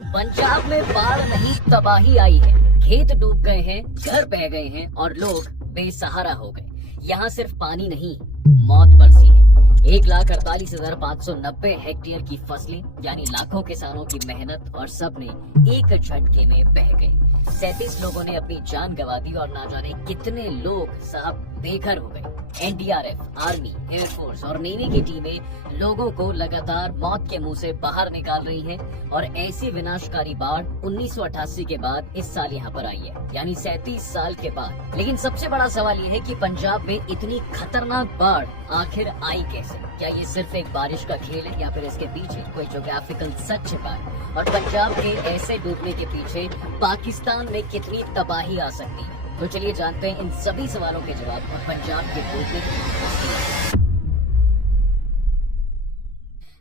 पंजाब में बाढ़ नहीं तबाही आई है। खेत डूब गए हैं, घर बह गए हैं और लोग बेसहारा हो गए। यहाँ सिर्फ पानी नहीं, मौत बरसी है। 1,48,590 हेक्टेयर की फसलें यानी लाखों किसानों की मेहनत और सबने एक झटके में बह गए। 37 लोगों ने अपनी जान गंवा दी और ना जाने कितने लोग साहब बेघर हो गए। एनडीआरएफ, आर्मी, एयरफोर्स और नेवी की टीमें लोगों को लगातार मौत के मुंह से बाहर निकाल रही हैं और ऐसी विनाशकारी बाढ़ 1988 के बाद इस साल यहाँ पर आई है, यानी 37 साल के बाद। लेकिन सबसे बड़ा सवाल ये है कि पंजाब में इतनी खतरनाक बाढ़ आखिर आई कैसे? क्या ये सिर्फ एक बारिश का खेल है या फिर इसके पीछे कोई ज्योग्राफिकल सच छिपा है? और पंजाब के ऐसे डूबने के पीछे पाकिस्तान में कितनी तबाही आ सकती है? तो चलिए जानते हैं इन सभी सवालों के जवाब और पंजाब के डूबने की।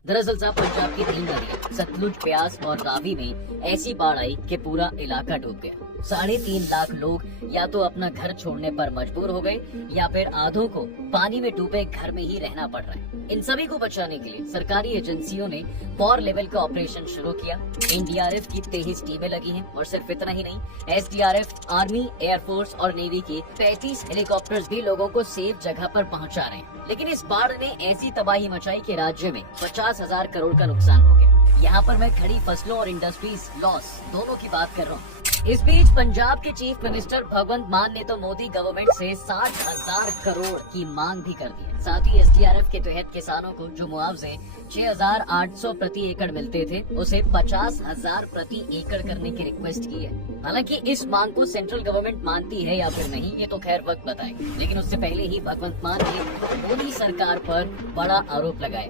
दरअसल साहब पंजाब की 3 नदियां सतलुज, ब्यास और रावी में ऐसी बाढ़ आई कि पूरा इलाका डूब गया। 3.5 लाख लोग या तो अपना घर छोड़ने पर मजबूर हो गए या फिर आधों को पानी में डूबे घर में ही रहना पड़ रहा है। इन सभी को बचाने के लिए सरकारी एजेंसियों ने वॉर लेवल का ऑपरेशन शुरू किया। एनडीआरएफ की 23 टीमें लगी हैं और सिर्फ इतना ही नहीं, एसडीआरएफ, आर्मी, एयरफोर्स और नेवी के 35 हेलीकॉप्टर्स भी लोगों को सेफ जगह पर पहुंचा रहे हैं। लेकिन इस बाढ़ ने ऐसी तबाही मचाई कि राज्य में 50,000 करोड़ का नुकसान हो गया। यहाँ पर मैं खड़ी फसलों और इंडस्ट्रीज लॉस दोनों की बात कर रहा हूँ। इस बीच पंजाब के चीफ मिनिस्टर भगवंत मान ने तो मोदी गवर्नमेंट से 60,000 करोड़ की मांग भी कर दी है। साथ ही एसडीआरएफ के तहत किसानों को जो मुआवजे 6,800 प्रति एकड़ मिलते थे उसे 50,000 प्रति एकड़ करने की रिक्वेस्ट की है। हालांकि इस मांग को सेंट्रल गवर्नमेंट मानती है या फिर नहीं ये तो खैर वक्त बताएगा, लेकिन उससे पहले ही भगवंत मान ने मोदी सरकार पर बड़ा आरोप लगाया।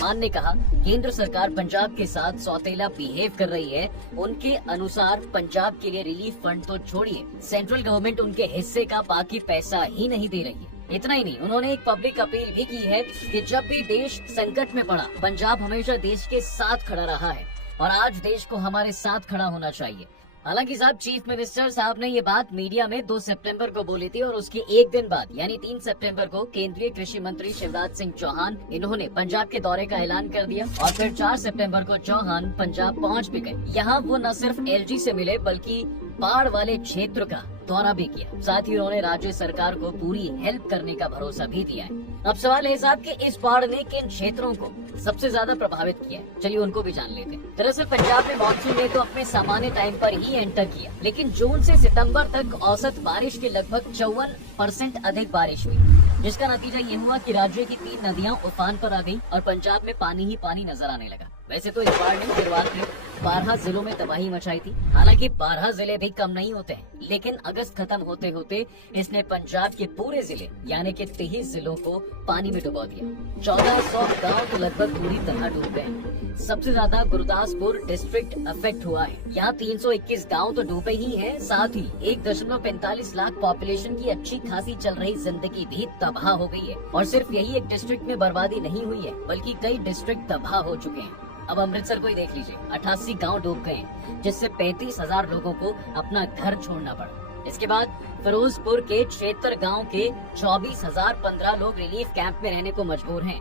मान ने कहा केंद्र सरकार पंजाब के साथ सौतेला बिहेव कर रही है। उनके अनुसार पंजाब के लिए रिलीफ फंड तो छोड़िए, सेंट्रल गवर्नमेंट उनके हिस्से का बाकी पैसा ही नहीं दे रही है। इतना ही नहीं, उन्होंने एक पब्लिक अपील भी की है कि जब भी देश संकट में पड़ा पंजाब हमेशा देश के साथ खड़ा रहा है और आज देश को हमारे साथ खड़ा होना चाहिए। हालांकि साहब चीफ मिनिस्टर साहब ने ये बात मीडिया में 2 सितंबर को बोली थी और उसके एक दिन बाद यानी 3 सितंबर को केंद्रीय कृषि मंत्री शिवराज सिंह चौहान इन्होंने पंजाब के दौरे का ऐलान कर दिया और फिर 4 सितंबर को चौहान पंजाब पहुंच भी गए। यहाँ वो न सिर्फ एलजी से मिले बल्कि बाढ़ वाले क्षेत्र का दौरा भी किया। साथ ही उन्होंने राज्य सरकार को पूरी हेल्प करने का भरोसा भी दिया है। अब सवाल है साहब कि इस बाढ़ ने किन क्षेत्रों को सबसे ज्यादा प्रभावित किया है? चलिए उनको भी जान लेते हैं। दरअसल पंजाब में मानसून ने तो अपने सामान्य टाइम पर ही एंटर किया, लेकिन जून से सितंबर तक औसत बारिश के लगभग 54% अधिक बारिश हुई, जिसका नतीजा ये हुआ कि राज्य की 3 नदियां उफान पर आ गई और पंजाब में पानी ही पानी नजर आने लगा। वैसे तो इस बाढ़ ने शुरुआत में 12 जिलों में तबाही मचाई थी। हालांकि 12 जिले भी कम नहीं होते हैं, लेकिन अगस्त खत्म होते होते इसने पंजाब के पूरे जिले यानी कि 23 जिलों को पानी में डुबा दिया। 1400 गांव तो लगभग पूरी तरह डूब गए। सबसे ज्यादा गुरदासपुर डिस्ट्रिक्ट अफेक्ट हुआ है। यहाँ 321 गांव तो डूबे ही हैं, साथ ही 1.45 लाख पॉपुलेशन की अच्छी खासी चल रही जिंदगी भी तबाह हो गई है। और सिर्फ यही एक डिस्ट्रिक्ट में बर्बादी नहीं हुई है बल्कि कई डिस्ट्रिक्ट तबाह हो चुके हैं। अब अमृतसर को ही देख लीजिए, 88 गांव डूब गए, जिससे 35,000 लोगों को अपना घर छोड़ना पड़ा। इसके बाद फिरोजपुर के 76 गांव के 24,015 लोग रिलीफ कैंप में रहने को मजबूर हैं।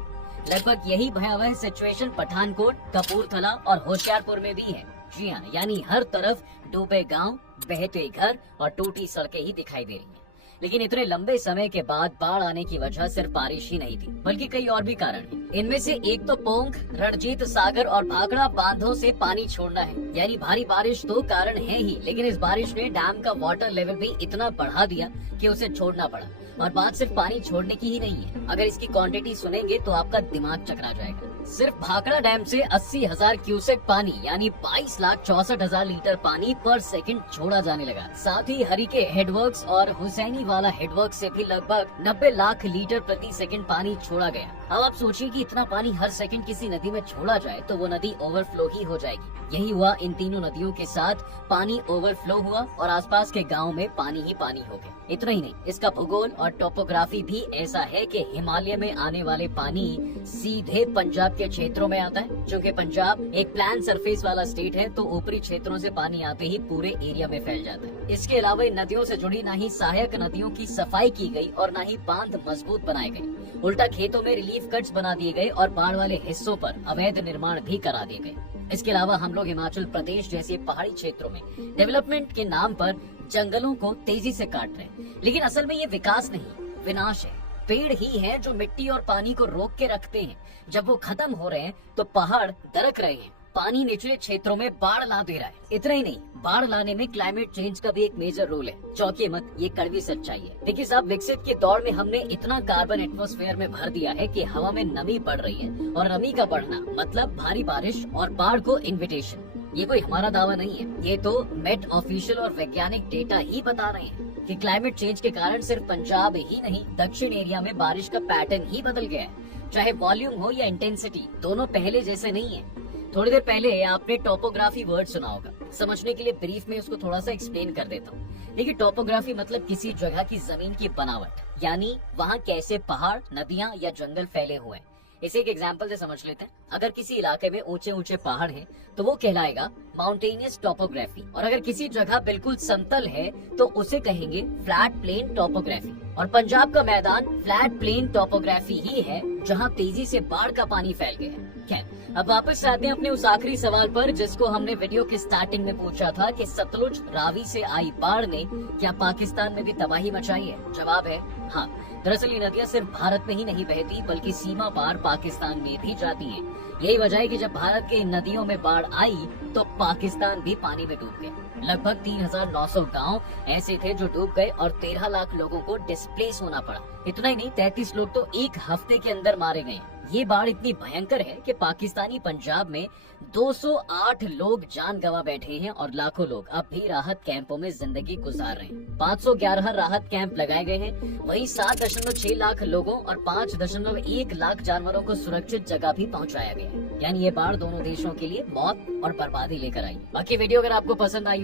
लगभग यही भयावह सिचुएशन पठानकोट, कपूरथला और होशियारपुर में भी है। जी हाँ, यानी हर तरफ डूबे गांव, बहते घर और टूटी सड़कें ही दिखाई दे रही हैं। लेकिन इतने लंबे समय के बाद बाढ़ आने की वजह सिर्फ बारिश ही नहीं थी बल्कि कई और भी कारण हैं। इनमें से एक तो पोंख, रणजीत सागर और भाखड़ा बांधों से पानी छोड़ना है। यानी भारी बारिश तो कारण है ही, लेकिन इस बारिश ने डैम का वाटर लेवल भी इतना बढ़ा दिया कि उसे छोड़ना पड़ा। और बात सिर्फ पानी छोड़ने की ही नहीं है, अगर इसकी क्वांटिटी सुनेंगे तो आपका दिमाग चकरा जाएगा। सिर्फ भाखड़ा डैम से 80,000 क्यूसेक पानी यानी 22,64,000 लीटर पानी पर सेकंड छोड़ा जाने लगा। साथ ही हरिके हेडवर्क्स और हुसैनी वाला हेडवर्क से भी लगभग 90 लाख लीटर प्रति सेकंड पानी छोड़ा गया। अब आप सोचिए कि इतना पानी हर सेकंड किसी नदी में छोड़ा जाए तो वो नदी ओवरफ्लो ही हो जाएगी। यही हुआ इन तीनों नदियों के साथ, पानी ओवरफ्लो हुआ और आसपास के गाँव में पानी ही पानी हो गया। इतना ही नहीं, इसका भूगोल और टोपोग्राफी भी ऐसा है कि हिमालय में आने वाले पानी सीधे पंजाब के क्षेत्रों में आता है। क्योंकि पंजाब एक प्लान सरफेस वाला स्टेट है तो ऊपरी क्षेत्रों से पानी आते ही पूरे एरिया में फैल जाता है। इसके अलावा इन नदियों से जुड़ी ना ही सहायक नदियों की सफाई की गई और ना ही बांध मजबूत बनाए गए। उल्टा खेतों में रिलीफ कट्स बना दिए गए और बाढ़ वाले हिस्सों पर अवैध निर्माण भी करा दिए गए। इसके अलावा हम लोग हिमाचल प्रदेश जैसे पहाड़ी क्षेत्रों में डेवलपमेंट के नाम पर जंगलों को तेजी से काट रहे हैं, लेकिन असल में ये विकास नहीं, विनाश है। पेड़ ही है जो मिट्टी और पानी को रोक के रखते हैं। जब वो खत्म हो रहे हैं तो पहाड़ दरक रहे हैं, पानी निचले क्षेत्रों में बाढ़ ला दे रहा है। इतना ही नहीं, बाढ़ लाने में क्लाइमेट चेंज का भी एक मेजर रोल है। चौंकिए मत, ये कड़वी सच्चाई है। देखिए साहब, विकसित के दौर में हमने इतना कार्बन एटमॉस्फेयर में भर दिया है कि हवा में नमी बढ़ रही है, और नमी का बढ़ना मतलब भारी बारिश और बाढ़ को इन्विटेशन। ये कोई हमारा दावा नहीं है, ये तो मेट ऑफिशियल और वैज्ञानिक डेटा ही बता रहे हैं कि क्लाइमेट चेंज के कारण सिर्फ पंजाब ही नहीं, दक्षिण एरिया में बारिश का पैटर्न ही बदल गया है। चाहे वॉल्यूम हो या इंटेंसिटी, दोनों पहले जैसे नहीं है। थोड़ी देर पहले आपने टोपोग्राफी वर्ड सुना होगा। समझने के लिए ब्रीफ में उसको थोड़ा सा एक्सप्लेन कर देता हूँ। देखिए, टोपोग्राफी मतलब किसी जगह की जमीन की बनावट, यानी वहाँ कैसे पहाड़, नदियाँ या जंगल फैले हुए हैं। इसे एक एग्जाम्पल से समझ लेते हैं। अगर किसी इलाके में ऊंचे ऊंचे पहाड़ हैं, तो वो कहलाएगा माउंटेनियस टोपोग्राफी, और अगर किसी जगह बिल्कुल समतल है तो उसे कहेंगे फ्लैट प्लेन टोपोग्राफी। और पंजाब का मैदान फ्लैट प्लेन टोपोग्राफी ही है, जहाँ तेजी से बाढ़ का पानी फैल गया है। खैर, अब वापस आते हैं अपने उस आखिरी सवाल पर, जिसको हमने वीडियो के स्टार्टिंग में पूछा था कि सतलुज रावी से आई बाढ़ ने क्या पाकिस्तान में भी तबाही मचाई है। जवाब है हाँ। दरअसल ये नदियां सिर्फ भारत में ही नहीं बहती, बल्कि सीमा पार पाकिस्तान में भी जाती हैं। यही वजह है कि जब भारत के इन नदियों में बाढ़ आई तो पाकिस्तान भी पानी में डूब गया। लगभग 3,900 गांव ऐसे थे जो डूब गए और 13 लाख लोगों को डिस्प्लेस होना पड़ा। इतना ही नहीं, 33 लोग तो एक हफ्ते के अंदर मारे गए। ये बाढ़ इतनी भयंकर है कि पाकिस्तानी पंजाब में 208 लोग जान गंवा बैठे हैं और लाखों लोग अब भी राहत कैंपों में जिंदगी गुजार रहे हैं। 511 राहत कैंप लगाए गए हैं। वहीं 7.6 लाख लोगों और 5.1 लाख जानवरों को सुरक्षित जगह भी पहुंचाया गया है। यानी ये बाढ़ दोनों देशों के लिए मौत और बर्बादी लेकर आई। बाकी वीडियो अगर आपको पसंद आई